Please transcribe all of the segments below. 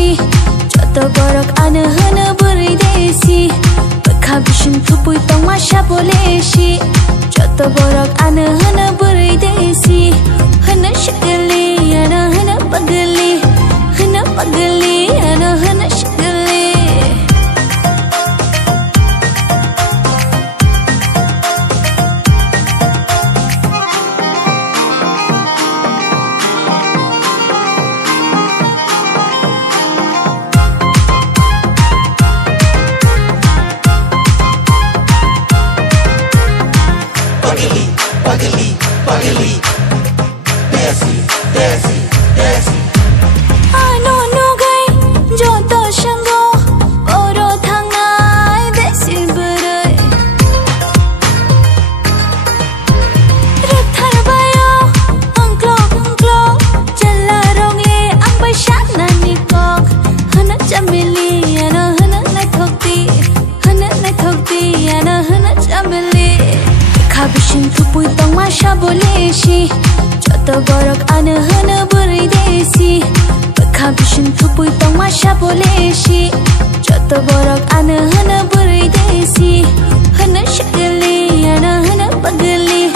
leshi Joto borok ane hana burai desi Bakha bishin tupui tong ma shabo leshi Joto borok ane hana burai desi Hana shagali ana hana pagali ana hana shagali Pagli, desi, desi, desi. Ano no gai, joto shango, oro thangai desi burai. Rathar bayo, angklo, jala rongle, ang bay shat na nikok. Hana chamili, ano hana na thokti, ano hana chamili. Kabishin tupui tong ma shabo leshi Joto borok ane hana burai desi Kabishin tupui tong ma shabo leshi Joto borok ane hana burai desi Hana shagali ana hana pagali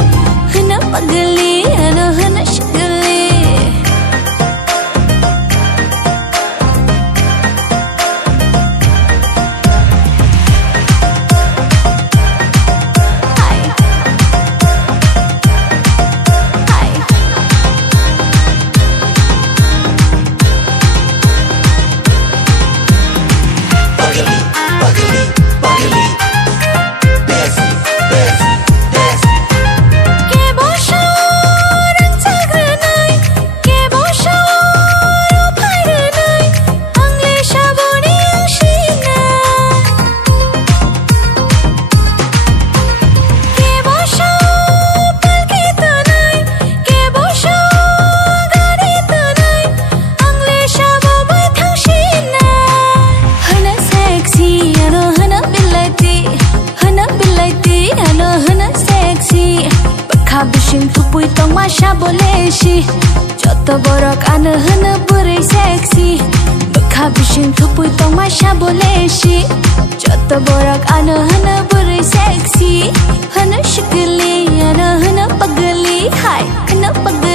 ana hana shagali Kabishin tupui tong ma shabo leshi Joto borok ane hana burai sexy Kabishin tupui tong ma shabo leshi Joto borok ane hana burai sexy Hana shagali ana hana pagali hana pagali